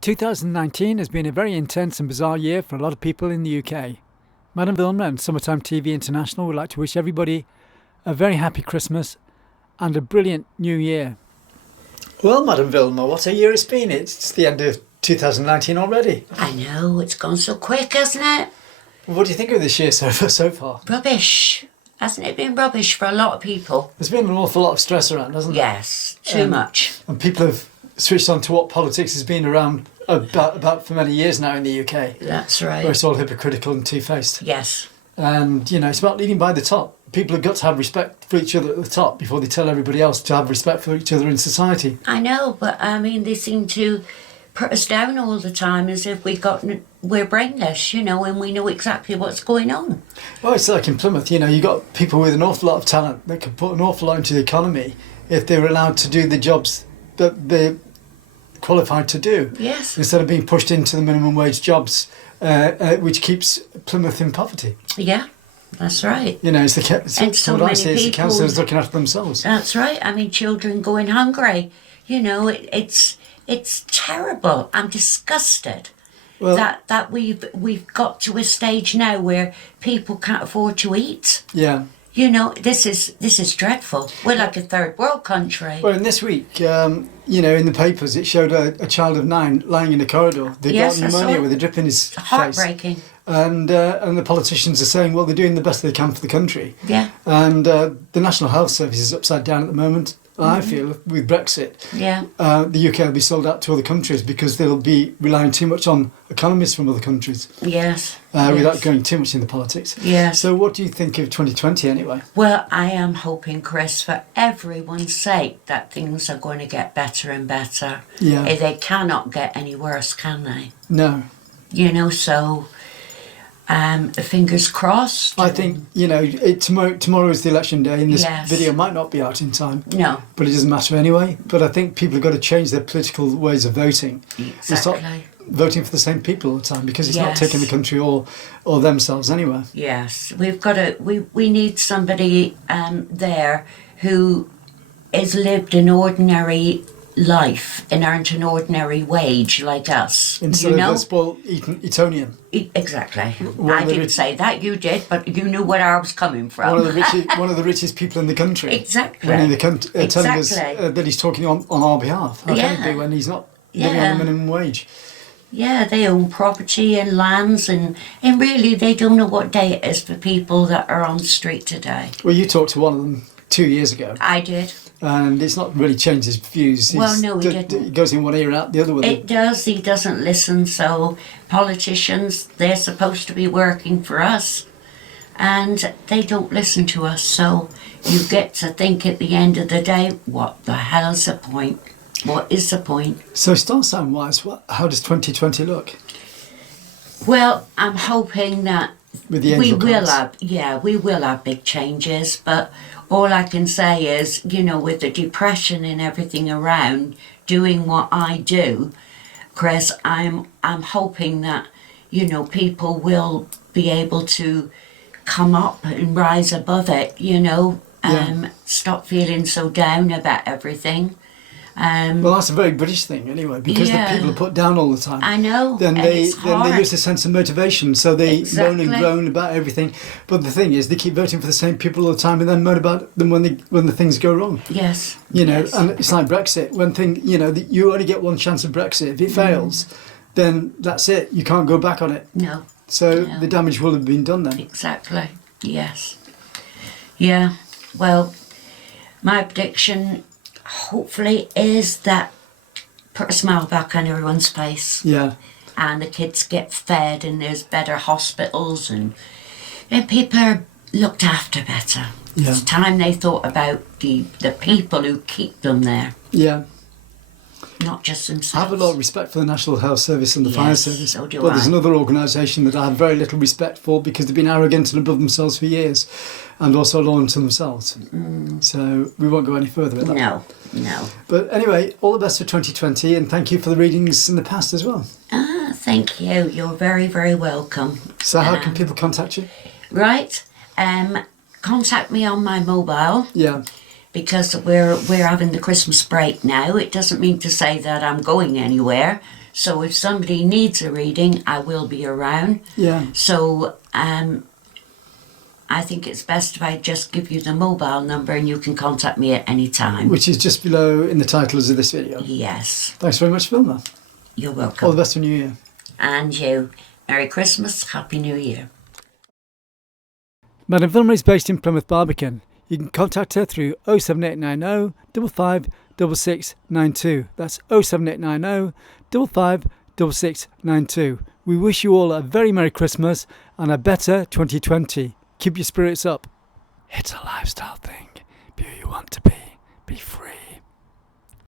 2019 has been a very intense and bizarre year for a lot of people in the UK. Madam Vilma and Summertime TV International would like to wish everybody a very happy Christmas and a brilliant new year. Well, Madam Vilma, what a year it's been. It's the end of 2019 already. I know, it's gone so quick, hasn't it? What do you think of this year so far? Rubbish. Hasn't it been rubbish for a lot of people? There's been an awful lot of stress around, hasn't there? Yes, too much. And people have switched on to what politics has been around about for many years now in the UK. That's right. Where it's all hypocritical and two-faced. Yes. And, it's about leading by the top. People have got to have respect for each other at the top before they tell everybody else to have respect for each other in society. I know, but they seem to put us down all the time as if we're brainless, and we know exactly what's going on. Well, it's like in Plymouth, you've got people with an awful lot of talent that could put an awful lot into the economy if they were allowed to do the jobs that they're qualified to do. Yes. Instead of being pushed into the minimum wage jobs, which keeps Plymouth in poverty. Yeah, that's right. It's the councillors looking after themselves. That's right. Children going hungry. It's terrible. I'm disgusted that we've got to a stage now where people can't afford to eat. Yeah. This is dreadful. We're like a third world country. Well, in this week, in the papers, it showed a child of 9 lying in a corridor. They got pneumonia with a drip in his face. Heartbreaking. And the politicians are saying, well, they're doing the best they can for the country. Yeah. And the National Health Service is upside down at the moment. I feel with Brexit, the UK will be sold out to other countries because they'll be relying too much on economists from other countries. Yes. Without going too much into politics. Yes. So what do you think of 2020 anyway? Well, I am hoping, Chris, for everyone's sake that things are going to get better and better. Yeah. They cannot get any worse, can they? No. So fingers crossed. I think, tomorrow is the election day and this video might not be out in time. No. But it doesn't matter anyway. But I think people have got to change their political ways of voting. Exactly. Stop voting for the same people all the time because it's not taking the country or themselves anywhere. Yes. We've got to, we need somebody there who has lived an ordinary life and earned an ordinary wage like us. Instead of a spoiled Etonian. Exactly. I didn't say that, you did, but you knew where I was coming from. One of the richest people in the country. Exactly. When telling us that he's talking on our behalf. How can it be when he's not living on the minimum wage? Yeah, they own property and lands and really they don't know what day it is for people that are on the street today. Well, you talked to one of them 2 years ago. I did. And it's not really changed his views. Well, no, he didn't. It goes in one ear out the other with it. It does. He doesn't listen. So politicians, they're supposed to be working for us and they don't listen to us. So you get to think at the end of the day, what the hell's the point? What is the point? So star sign wise, how does 2020 look? Well, I'm hoping that with the we will have big changes, but all I can say is, with the depression and everything around, doing what I do, Chris, I'm hoping that, people will be able to come up and rise above it, stop feeling so down about everything. Well, that's a very British thing anyway, because the people are put down all the time. I know. Then they lose a sense of motivation, so they moan and groan about everything. But the thing is, they keep voting for the same people all the time, and then moan about them when the things go wrong. Yes. And it's like Brexit. You only get one chance of Brexit. If it fails, then that's it. You can't go back on it. No. So the damage will have been done then. Exactly. Yes. Yeah. Well, my prediction, hopefully, is that put a smile back on everyone's face. Yeah. And the kids get fed and there's better hospitals and people are looked after better. Yeah. It's time they thought about the people who keep them there. Yeah. Not just themselves. I have a lot of respect for the National Health Service and the Fire Service. So do but there's another organisation that I have very little respect for because they've been arrogant and above themselves for years and also loyal to themselves. So we won't go any further with that. No. But anyway, all the best for 2020 and thank you for the readings in the past as well. Thank you. You're very, very welcome. So how can people contact you? Right. Contact me on my mobile. Yeah. Because we're having the Christmas break now. It doesn't mean to say that I'm going anywhere. So if somebody needs a reading, I will be around. Yeah. So I think it's best if I just give you the mobile number and you can contact me at any time. Which is just below in the titles of this video. Yes. Thanks very much, Vilma. You're welcome. All the best for New Year. And you. Merry Christmas, Happy New Year. Madam Vilma is based in Plymouth Barbican. You can contact her through 07890 55 6692. That's 07890 55 6692. We wish you all a very Merry Christmas and a better 2020. Keep your spirits up. It's a lifestyle thing. Be who you want to be. Be free.